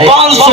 500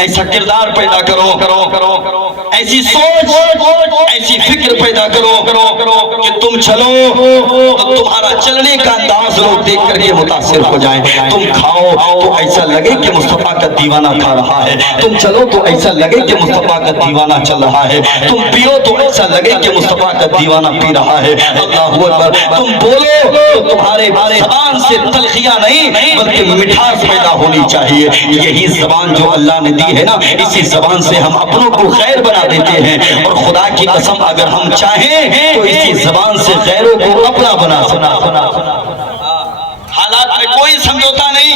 ایسا کردار پیدا کرو، ایسی سوچ ایسی فکر پیدا کرو کہ تم چلو تو تمہارا چلنے کا انداز لوگ دیکھ کر کے متاثر ہو جائیں، تم کھاؤ تو ایسا لگے کہ مصطفیٰ کا دیوانہ کھا رہا ہے، تم چلو تو ایسا لگے کہ مصطفیٰ کا دیوانہ چل رہا ہے، تم پیو تو ایسا لگے کہ مصطفیٰ کا دیوانہ پی رہا ہے۔ اللہ اکبر، تم بولو تو تمہارے زبان سے تلخیاں نہیں بلکہ مٹھاس پیدا ہونی چاہیے۔ یہی زبان جو اللہ نے دی ہے نا، اسی زبان سے ہم اپنوں کو خیر بنا دیتے ہیں، اور خدا کی قسم اگر ہم چاہیں تو اسی زبان سے غیروں کو اپنا بنا سکتے۔ حالات میں کوئی سمجھوتا نہیں،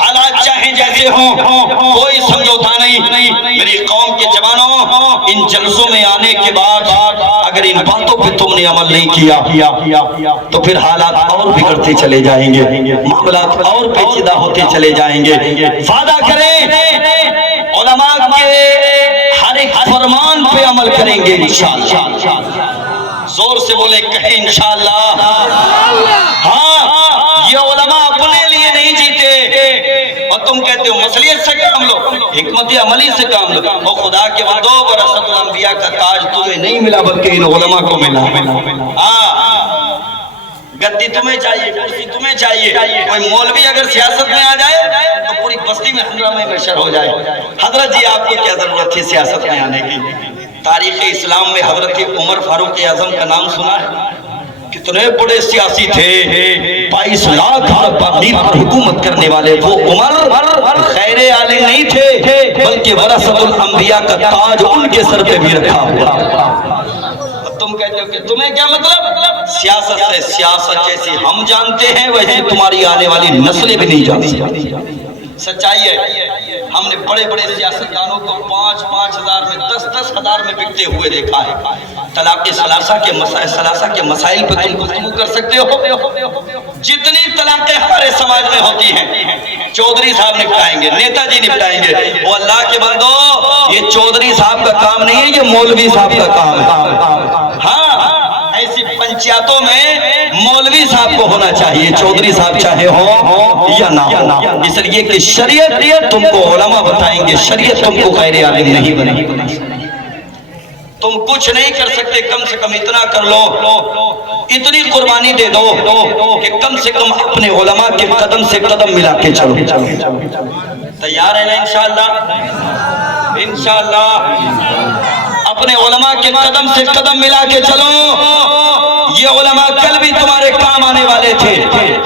حالات چاہیں جیسے ہوں کوئی سمجھوتا نہیں۔ میری قوم کے جوانوں، ان جلسوں میں آنے کے بعد اگر ان باتوں پہ تم نے عمل نہیں کیا تو پھر حالات اور بگڑتے چلے جائیں گے، معاملات اور پیچیدہ ہوتے چلے جائیں گے۔ وعدہ کریں علماء کے ہر ایک فرمان پہ عمل کریں گے انشاءاللہ۔ زور سے بولے کہیں انشاءاللہ۔ ہاں، یہ علماء اپنے لیے نہیں جیتے، اور تم کہتے ہو مصلیحت سے کام لو، حکمت عملی سے کام لو، اور خدا کے وعدوں ورثۃ الانبیاء کا تاج تمہیں نہیں ملا بلکہ ان علماء کو ملا۔ گدی تمہیں چاہیے، کرسی تمہیں چاہیے، کوئی مولوی اگر سیاست میں آ جائے تو پوری بستی میں ہنگامہ محشر ہو جائے۔ حضرت جی آپ کو کیا ضرورت تھی سیاست میں آنے کی؟ تاریخ اسلام میں حضرت عمر فاروق اعظم کا نام سنا ہے؟ کتنے بڑے سیاسی تھے، 22 لاکھ پر حکومت کرنے والے وہ عمر خیر عالم نہیں تھے بلکہ ورثۃ الانبیاء کا تاج ان کے سر پہ بھی رکھا ہوا۔ تم کہتے ہو کہ تمہیں کیا مطلب؟ سیاست سے، سیاست جیسے ہم جانتے ہیں ویسے تمہاری آنے والی نسلیں بھی نہیں جانتی۔ سچائی ہے، ہم نے بڑے بڑے سیاستدانوں کو 5-5 ہزار میں 10-10 ہزار میں بکتے ہوئے دیکھا ہے۔ طلاق ثلاثہ کے مسائل پہ تم گفتگو کر سکتے ہو؟ جتنی طلاقیں ہمارے سماج میں ہوتی ہیں چودھری صاحب نپٹائیں گے، نیتا جی نپٹائیں گے۔ وہ اللہ کے بندو، یہ چودھری صاحب کا کام نہیں ہے، یہ مولوی صاحب کا کام ہے۔ ہاں، ایسی پنچایتوں میں مولوی صاحب کو ہونا چاہیے، چودھری صاحب چاہے ہو یا نہ ہو، اس لیے کہ شریعت تم کو علماء بتائیں گے، شریعت تم کو غیر عالم نہیں بنے گی۔ تم کچھ نہیں کر سکتے، کم سے کم اتنا کر لو، اتنی قربانی دے دو کہ کم سے کم اپنے علماء کے قدم سے قدم ملا کے چلو۔ تیار ہے نا انشاءاللہ؟ انشاءاللہ اپنے علماء کے قدم سے قدم ملا کے چلو۔ یہ علماء کل بھی تمہارے کام آنے والے تھے،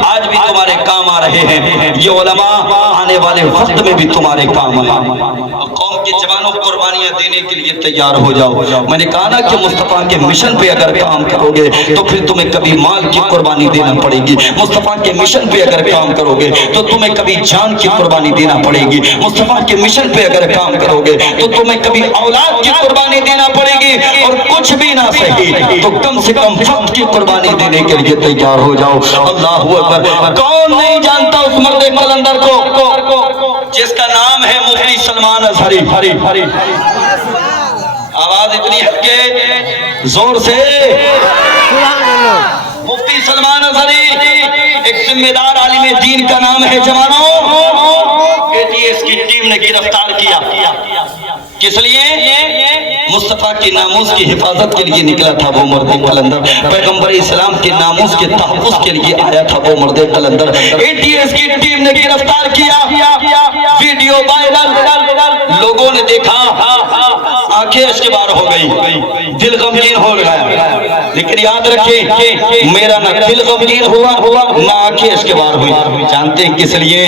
آج بھی تمہارے کام آ رہے ہیں، یہ علماء آنے والے وقت میں بھی تمہارے کام آئیں۔ قوم کے جوانوں قربانیاں دینے کے لیے تیار ہو جاؤ۔ میں نے کہا نا کہ مصطفیٰ کے مشن پہ اگر کام کرو گے تو پھر تمہیں کبھی مال کی قربانی دینا پڑے گی، مصطفیٰ کے مشن پہ اگر کام کرو گے تو تمہیں کبھی جان کی قربانی دینا پڑے گی، مصطفیٰ کے مشن پہ اگر کام کرو گے تو تمہیں کبھی اولاد کی قربانی دینا پڑے گی، اور کچھ بھی نہ صحیح تو کم سے کم وقت کی قربانی دینے کے لیے تیار ہو جاؤ۔ اللہ اکبر، کون نہیں جانتا اس مرد قلندر کو جس کا نام ہے مفتی سلمان اظہری؟ آواز اتنی ہلکے زور سے، مفتی سلمان اظہری ایک ذمہ دار عالم دین کا نام ہے۔ جوانوں، ATS کی ٹیم نے گرفتار کیا، کس لیے؟ مصطفیٰ کے ناموس کی حفاظت کے لیے نکلا تھا وہ مرد قلندر، پیغمبر اسلام کے ناموس کے تحفظ کے لیے آیا تھا وہ مرد قلندر۔ ATS کی ٹیم نے گرفتار کیا، ویڈیو وائرل، لوگوں نے دیکھا، آنکھیں اشکبار ہو گئی، دل غمگین ہو گیا، لیکن یاد رکھیں میرا نہ دل غمگین ہوا نہ آنکھیں اشکبار ہوئی۔ جانتے ہیں کس لیے؟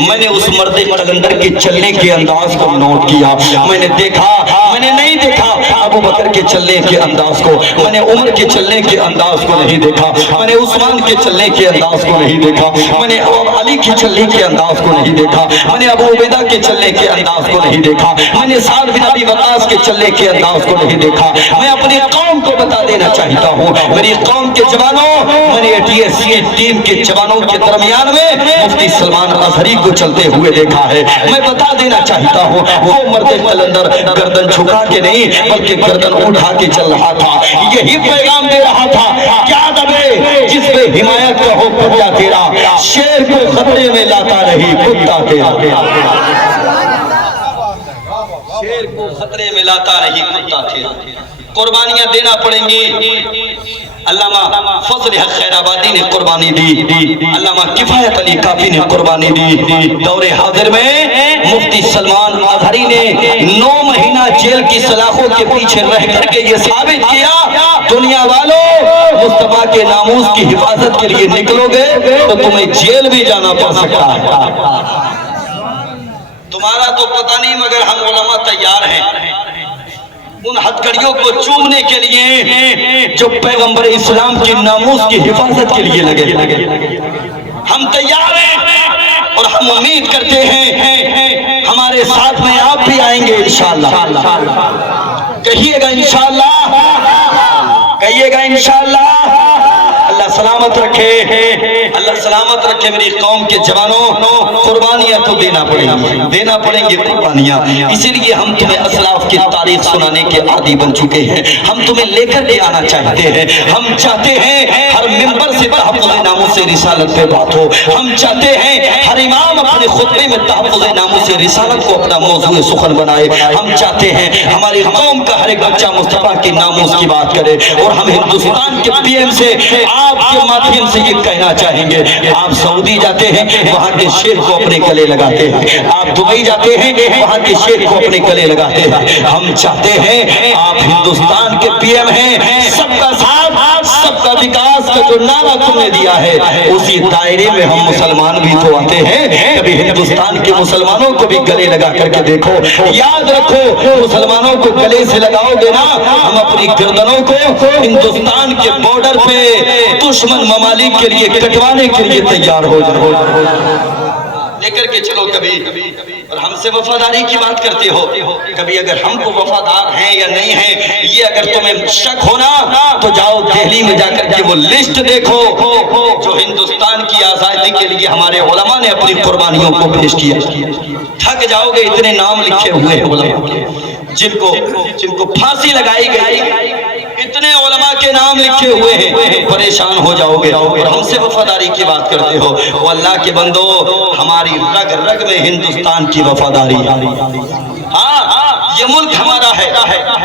میں نے اس مرد قلندر کے چلنے کے انداز کو نوٹ کیا، میں نے دیکھا، میں نے نہیں دیکھا ابو بکر کے چلنے کے انداز کو، میں نے عمر کے چلنے کے انداز کو نہیں دیکھا، میں نے عثمان کے چلنے کے انداز کو نہیں دیکھا، میں نے علی کے چلنے کے انداز کو نہیں دیکھا، میں نے ابو عبیدہ کے چلنے کے انداز کو نہیں دیکھا، میں نے سعد بن ابی وقاص کے چلنے کے انداز کو نہیں دیکھا۔ میں اپنی قوم کو بتا دینا چاہتا ہوں، میری قوم کے جوانوں، میں نے ATS کی ٹیم کے جوانوں کے درمیان میں مفتی سلمان اظہری کو چلتے ہوئے دیکھا ہے۔ میں بتا دینا چاہتا ہوں وہ مرد قلندر گردن جھکا کے نہیں بلکہ گردن اٹھا کے چل رہا تھا، یہی پیغام دے رہا تھا، کیا دبے جس پہ حمایت کا ہو کیا تیرا، شیر کو خطرے میں لاتا رہی کتا تیرا۔ کمرے میں لاتا نہیں کتا تھے. قربانیاں دینا پڑیں گی. علامہ فضل حق خیر آبادی نے قربانی دی, علامہ کفایت علی کافی نے قربانی دی. دور حاضر میں مفتی سلمان اظہری نے 9 مہینہ جیل کی سلاخوں کے پیچھے رہ کر کے یہ ثابت کیا, دنیا والوں مصطفیٰ کے ناموس کی حفاظت کے لیے نکلو گے تو تمہیں جیل بھی جانا پڑ سکتا ہے. تمہارا تو پتہ نہیں مگر ہم علماء تیار ہیں ان ہتھکڑیوں کو چومنے کے لیے جو پیغمبر اسلام کی ناموس کی حفاظت کے لیے لگے. ہم تیار ہیں اور ہم امید کرتے ہیں ہمارے ساتھ میں آپ بھی آئیں گے انشاءاللہ. کہیے گا انشاءاللہ, کہیے گا انشاءاللہ. اللہ سلامت رکھے, اللہ سلامت رکھے میری قوم کے جوانوں. قربانیاں تو دینا پڑیں گی قربانیاں. اسی لیے ہم تمہیں اسلاف کی تاریخ سنانے کے عادی بن چکے ہیں. ہم تمہیں لے کر کے آنا چاہتے ہیں. ہم چاہتے ہیں ہر ممبر سے تحفظ ناموس رسالت پہ بات ہو. ہم چاہتے ہیں ہر امام اپنے خطبے میں تحفظ ناموس رسالت کو اپنا موضوع سخن بنائے. ہم چاہتے ہیں ہماری قوم کا ہر ایک بچہ مصطفیٰ کی ناموس کی بات کرے. اور ہم ہندوستان کے پی ایم سے آپ کے مادھیم سے یہ کہنا چاہیں گے, آپ سعودی جاتے ہیں وہاں کے شیخ کو اپنے گلے لگاتے ہیں, آپ دبئی جاتے ہیں وہاں کے شیخ کو اپنے گلے لگاتے ہیں. ہم چاہتے ہیں آپ ہندوستان کے پی ایم ہیں, سب کا ساتھ سب کا وکاس کا جو نعرہ تم نے دیا ہے اسی دائرے میں ہم مسلمان بھی تو آتے ہیں. کبھی ہندوستان کے مسلمانوں کو بھی گلے لگا کر کے دیکھو. یاد رکھو مسلمانوں کو گلے سے لگاؤ گے نا, ہم اپنی گردنوں کو ہندوستان کے بارڈر پہ دشمن ممالک کے لیے کٹوانے کے لیے تیار ہو جاؤ. لے کر کے چلو کبھی. اور ہم سے وفاداری کی بات کرتے ہو, کبھی اگر ہم کو وفادار ہیں یا نہیں ہیں یہ اگر تمہیں شک ہونا تو جاؤ دہلی میں جا کر کے وہ لسٹ دیکھو جو ہندوستان کی آزادی کے لیے ہمارے علماء نے اپنی قربانیوں کو پیش کیا. تھک جاؤ گے, اتنے نام لکھے ہوئے ہیں علماء کے جن کو پھانسی لگائی گئی, اتنے علماء کے نام لکھے ہوئے ہیں. پریشان ہو جاؤ گے. اور ہم سے وفاداری کی بات کرتے ہو. وہ اللہ کے بندو ہماری رگ رگ میں ہندوستان کی وفاداری. ہاں یہ ملک ہمارا ہے.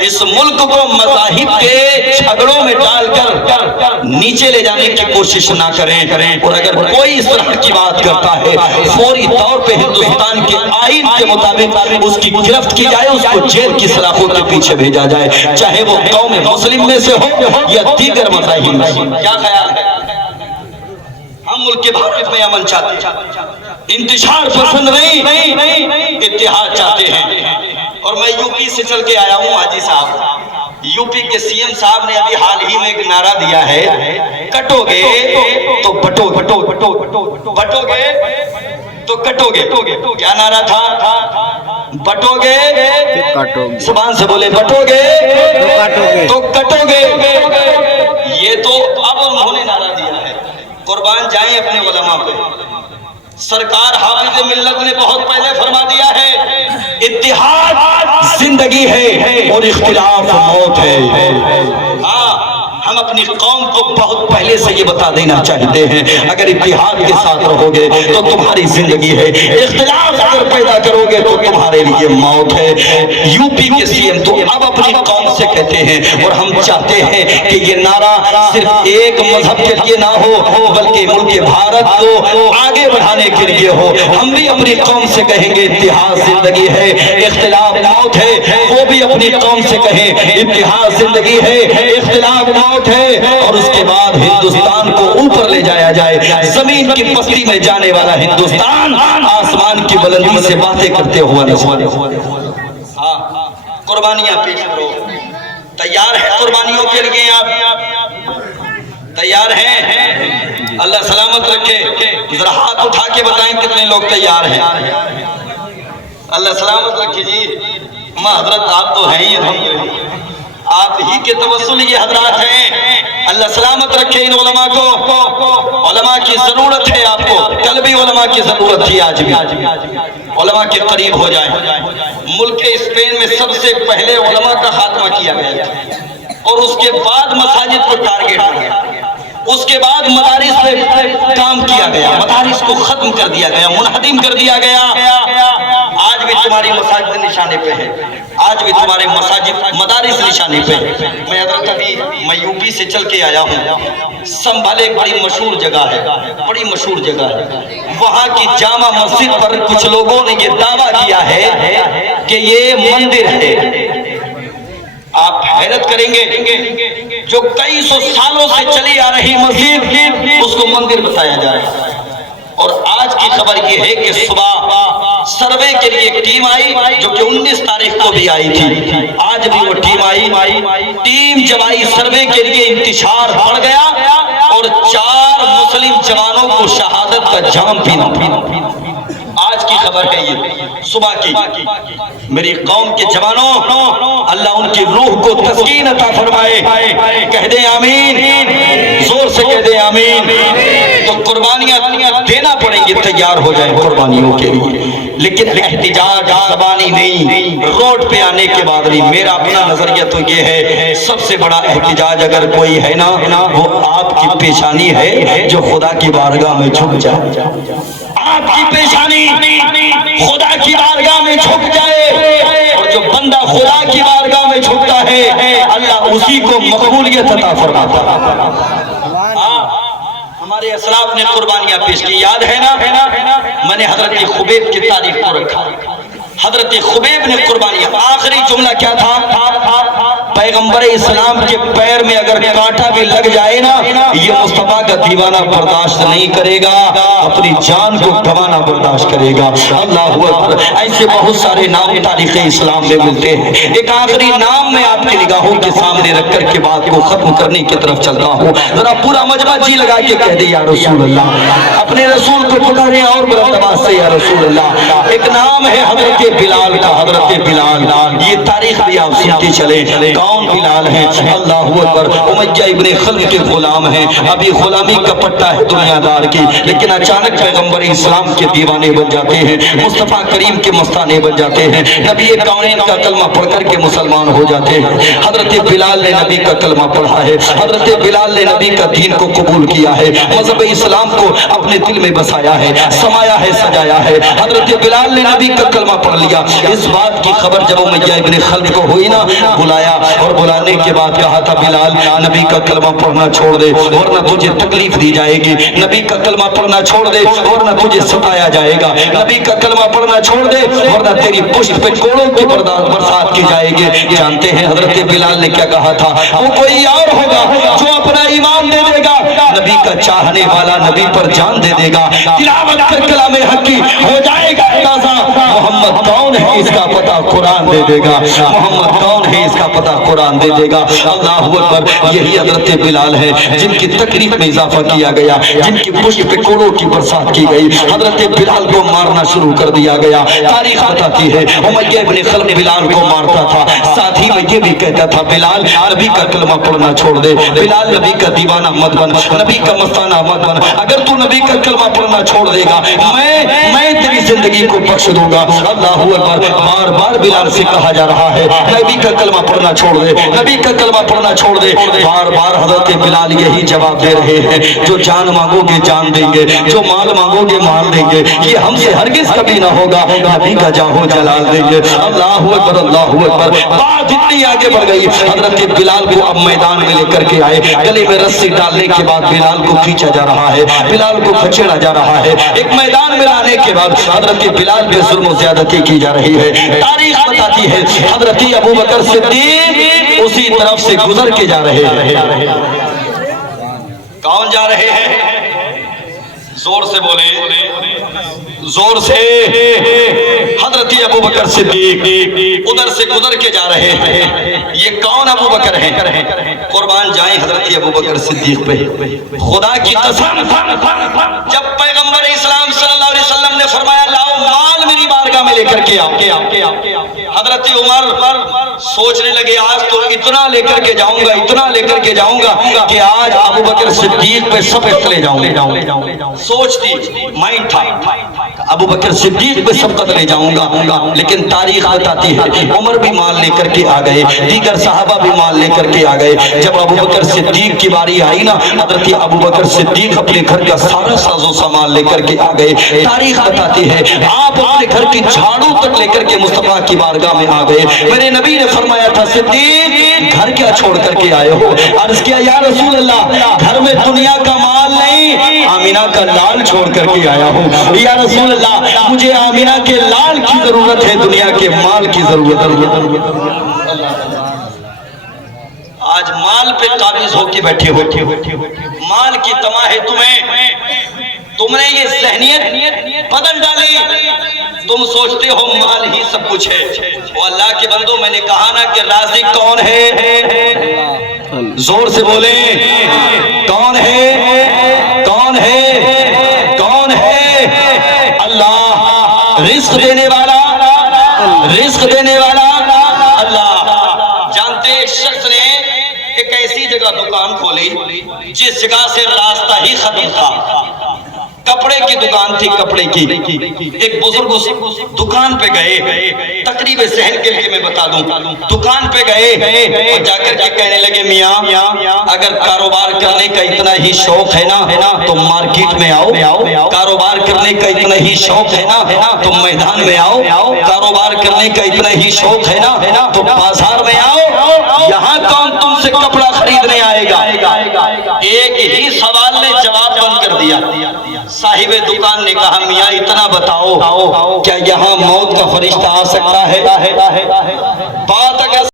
اس ملک کو مذاہب کے جھگڑوں میں ڈال کر نیچے لے جانے کی کوشش نہ کریں. اور اگر کوئی اس طرح کی بات کرتا ہے فوری طور پہ ہندوستان کے آئین کے مطابق اس کی گرفت کی جائے, اس کو جیل کی سلاخوں کے پیچھے بھیجا جائے, چاہے وہ قوم مسلم میں سے ہو یا دیگر مذاہب میں. کیا خیال ہے؟ ہم ملک کے بھارت میں امن چاہتے ہیں, انتشار پسند نہیں, اتحاد چاہتے ہیں. اور میں یو پی سے چل کے آیا ہوں حاجی صاحب. یو پی کے سی ایم صاحب نے ابھی حال ہی میں ایک نعرہ دیا ہے, کٹو گے تو بٹو گے, بٹو گے تو کٹو گے. کیا نعرہ تھا؟ بٹو گے, زبان سے بولے بٹو گے تو کٹو گے. یہ تو اب انہوں نے نعرہ دیا ہے. قربان جائیں اپنے علماء پہ. سرکار حافظ ملت نے بہت پہلے فرما دیا ہے اتحاد زندگی ہے اور اختلاف موت ہے. ہاں ہم اپنی قوم کو بہت پہلے سے یہ بتا دینا چاہتے ہیں اگر اتحاد کے ساتھ رہو گے تو تمہاری زندگی ہے, اختلاف اگر پیدا کرو گے تو تمہارے لیے موت ہے. یو پی کے سی ایم تو اب اپنی قوم سے کہتے ہیں اور ہم چاہتے ہیں کہ یہ نعرہ صرف ایک مذہب کے لیے نہ ہو بلکہ ملک بھارت کو آگے بڑھانے کے لیے ہو. ہم بھی اپنی قوم سے کہیں گے اتحاد زندگی ہے, اختلاف موت ہے. وہ بھی اپنی قوم سے کہیں اتحاد زندگی ہے, اختلاف موت ہے. اور اس کے بعد ہندوستان کو اوپر لے جایا جائے, زمین کی پستی میں جانے والا ہندوستان آسمان کی بلندی سے باتیں کرتے ہوا نظر. ہاں قربانیاں پیش کرو. تیار ہے قربانیوں کے لیے؟ آپ تیار ہیں؟ اللہ سلامت رکھے. ذرا ہاتھ اٹھا کے بتائیں کتنے لوگ تیار ہیں. اللہ سلامت رکھے. جی ماں حضرت آپ تو ہیں ہی, آپ ہی کے توسل یہ حضرات ہیں. اللہ سلامت رکھے ان علماء کو. علماء کی ضرورت ہے آپ کو, کل بھی علماء کی ضرورت تھی, آج بھی علماء کے قریب ہو جائیں. ملک اسپین میں سب سے پہلے علماء کا خاتمہ کیا گیا اور اس کے بعد مساجد کو ٹارگیٹ کیا, اس کے بعد مدارس پہ کام کیا گیا, مدارس کو ختم کر دیا گیا, منہدم کر دیا گیا. آج بھی بھی تمہاری مساجد نشانے پہ ہے، آج بھی تمہارے مساجد مدارس نشانے پہ ہے۔ میں حضرت ابھی میں یوپی سے چل کے آیا ہوں، سنبھل ایک بڑی مشہور جگہ ہے، بڑی مشہور جگہ ہے، وہاں کی جامع مسجد پر کچھ لوگوں نے یہ دعویٰ کیا ہے کہ یہ مندر ہے۔ آپ حیرت کریں گے، جو کئی سو سالوں سے چلی آ رہی مسجد اس کو مندر بتایا جا رہا ہے۔ اور آج کی خبر یہ ہے کہ صبح سروے کے لیے ایک ٹیم آئی جو کہ 19 تاریخ کو بھی آئی تھی، آج بھی وہ ٹیم آئی، ٹیم جب آئی سروے کے لیے انتشار بڑھ گیا اور 4 مسلم جوانوں کو شہادت کا جام پینا۔ آج کی خبر ہے یہ صبح کی۔ میری قوم کے جوانوں، اللہ ان کی روح کو تسکین عطا فرمائے، کہہ دیں آمین، زور سے کہہ دیں آمین۔ تو قربانیاں دینا پڑیں گے، تیار ہو جائیں قربانیوں کے لیے، لیکن احتجاج زبانی نہیں، روڈ پہ آنے کے بعد نہیں۔ میرا اپنا نظریہ تو یہ ہے، سب سے بڑا احتجاج اگر کوئی ہے نا، وہ آپ کی پیشانی ہے جو خدا کی بارگاہ میں جھک جائے۔ آپ کی پیشانی خدا کی بارگاہ میں جھک جائے، اور جو بندہ خدا کی بارگاہ میں جھکتا ہے اللہ اسی کو مقبولیت عطا فرماتا ہے۔ ہمارے اسلاف نے قربانیاں پیش کی، یاد ہے نا؟ میں نے حضرت خبیب کی تاریخ کو رکھا، حضرت خبیب نے قربانیاں، آخری جملہ کیا تھا؟ پیغمبر اسلام کے پیر میں اگر کانٹا بھی لگ جائے نا، یہ مصطفیٰ کا دیوانہ برداشت نہیں کرے گا، اپنی جان کو گنوانا برداشت کرے گا۔ اللہ اکبر۔ ایسے بہت سارے نام تاریخ اسلام میں ملتے ہیں۔ ایک آخری نام میں آپ کی نگاہوں کے سامنے رکھ کر کے بات کو ختم کرنے کی طرف چلتا ہوں، ذرا پورا مجمع جی لگا کے کہہ دے یا رسول اللہ، اپنے رسول کو پکارے اور بلند آواز سے یا رسول اللہ۔ ایک نام ہے حضرت بلال کا، حضرت بلال، یہ تاریخ بھی آپ سنتے چلے۔ کون بلال ہیں؟ اللہ اکبر، امیہ ابن خلف کے غلام ہیں، ابھی غلامی کا پٹا ہے دنیا دار کی، لیکن اچانک پیغمبر اسلام کے دیوانے بن جاتے ہیں، مصطفیٰ کریم کے مستانے بن جاتے ہیں، نبی کونین کا کلمہ پڑھ کر کے مسلمان ہو جاتے ہیں۔ حضرت بلال نے نبی کا کلمہ پڑھا ہے، حضرت بلال نے نبی کا دین کو قبول کیا ہے، مذہب اسلام کو اپنے دل میں بسایا ہے، سمایا ہے، سجایا ہے۔ حضرت بلال نے نبی کا کلمہ پڑھ لیا۔ اس بات کی خبر جب امیہ ابن خلف کو ہوئی نا، بلایا اور بلانے کے بعد کہا تھا بلال نبی کا کلمہ پڑھنا چھوڑ دے ورنہ تجھے تکلیف دی جائے گی، نبی کا کلمہ پڑھنا چھوڑ دے ورنہ تجھے ستایا جائے گا، نبی کا کلمہ پڑھنا چھوڑ دے ورنہ تیری پشت پہ کوڑوں کی برسات کی جائے گی۔ جانتے ہیں حضرت بلال نے کیا کہا تھا؟ وہ کوئی اور ہوگا جو اپنا ایمان دے دے گا، نبی کا چاہنے والا نبی پر جان دے دے گا، تلاوت کر کلام حق کی ہو جائے گا تازہ۔ محمد کون ہے اس کا پتہ قرآن دے دے گا، محمد کون ہے اس کا پتہ قرآن دے دے گا۔ اللہ اکبر۔ یہی حضرت بلال ہے جن کی تکلیف میں اضافہ کیا گیا، جن کی پشت پہ کوڑوں کی برسات کی گئی، حضرت بلال کو مارنا شروع کر دیا گیا۔ تاریخ بتاتی ہے امیہ ابن خلف بلال کو مارتا تھا، ساتھ ہی میں یہ بھی کہتا تھا بلال نبی کا کلمہ پڑھنا چھوڑ دے، بلال نبی کا دیوانہ مت بن، نبی کا مستانہ مت بن، اگر تو نبی کا کلمہ پڑھنا چھوڑ دے گا میں تیری زندگی کو بخش دوں گا۔ اللہ اکبر۔ بار بار بلال سے کہا جا رہا ہے نبی کا کلمہ پڑھنا چھوڑ دے، نبی کا کلمہ پڑھنا چھوڑ دے۔ بار بار حضرت بلال یہی جواب دے رہے ہیں، جو جان مانگو گے جان دیں گے، جو مال مانگو گے مال دیں گے، یہ ہم سے ہرگز کبھی نہ ہوگا، نبی کا جاہو جلال دیں گے۔ اللہ اکبر، اللہ اکبر۔ بات اتنی آگے بڑھ گئی، حضرت بلال کو اب میدان میں لے کر کے آئے، گلے میں رسی ڈالنے کے بعد بلال کو کھینچا جا رہا ہے، بلال کو کھچیڑا جا رہا ہے۔ ایک میدان میں لانے کے بعد حضرت بلال پہ ظلم و زیادتی کی جا رہی ہے۔ تاریخ بتاتی ہے حضرت ابوبکر صدیق اسی طرف سے گزر کے جا رہے ہیں۔ کون جا رہے ہیں؟ زور سے بولیں، زور سے۔ حضرت ابوبکر صدیق ادھر سے گزر کے جا رہے ہیں۔ یہ کون ابوبکر ہیں؟ قربان جائیں حضرت ابوبکر صدیق پہ۔ خدا کی قسم جب پیغمبر اسلام صلی اللہ علیہ وسلم نے فرمایا لاؤ مال میری بارگاہ میں لے کر کے آؤ، حضرت عمر سوچنے لگے آج تو اتنا لے کر کے جاؤں گا، اتنا لے کر کے جاؤں گا کہ آج ابوبکر صدیق پہ سب لے جاؤں۔ سوچ دی، مائنڈ تھا ابو بکر صدیق پہ سبقت لے جاؤں گا، لیکن تاریخ بتاتی ہے عمر بھی مال لے کر کے آ گئے، دیگر صحابہ بھی مال لے کر کے آ گئے۔ جب ابو بکر صدیق کی باری آئی نا، حضرت ابو بکر صدیق اپنے گھر کا سارا ساز و سامان لے کر کے آ گئے۔ تاریخ بتاتی ہے آپ اپنے گھر کی جھاڑو تک لے کر کے مصطفیٰ کی بارگاہ میں آ گئے۔ میرے نبی نے فرمایا تھا صدیق گھر کیا چھوڑ کر کے آئے ہو؟ عرض کیا یا رسول اللہ گھر میں دنیا کا مال نہیں، آمینہ کا لال چھوڑ کر کے آیا ہوں۔ یا رسول اللہ مجھے آمینہ کے لال کی ضرورت ہے، دنیا کے مال کی ضرورت ہے۔ آج مال پہ قابض ہو کے بیٹھے ہو، مال کی تماہ ہے تم نے یہ ذہنیت بدل ڈالی، تم سوچتے ہو مال ہی سب کچھ ہے۔ وہ اللہ کے بندو میں نے کہا نا کہ رازق کون ہے؟ زور سے بولیں کون ہے؟ کون ہے؟ کون ہے؟ اللہ رزق دینے والا، رزق دینے والا اللہ۔ جانتے ایک شخص نے ایک ایسی جگہ دکان کھولی جس جگہ سے راستہ ہی ختم تھا، کپڑے کی دکان تھی، کپڑے کی۔ ایک بزرگ اس دکان پہ گئے، تقریب ذہن کے لیے میں بتا دوں، دکان پہ گئے اور جا کر کے کہنے لگے میاں اگر کاروبار کرنے کا اتنا ہی شوق ہے نا تو مارکیٹ میں آؤ، کاروبار کرنے کا اتنا ہی شوق ہے نا تو میدان میں آؤ، کاروبار کرنے کا اتنا ہی شوق ہے نا تو بازار میں آؤ، یہاں کون تم سے کپڑا خریدنے آئے گا؟ ایک ہی سوال نے جواب بند کر دیا۔ صاحب دکان نے کہا میاں اتنا بتاؤ کیا یہاں موت کا فرشتہ آ سکتا ہے؟ بات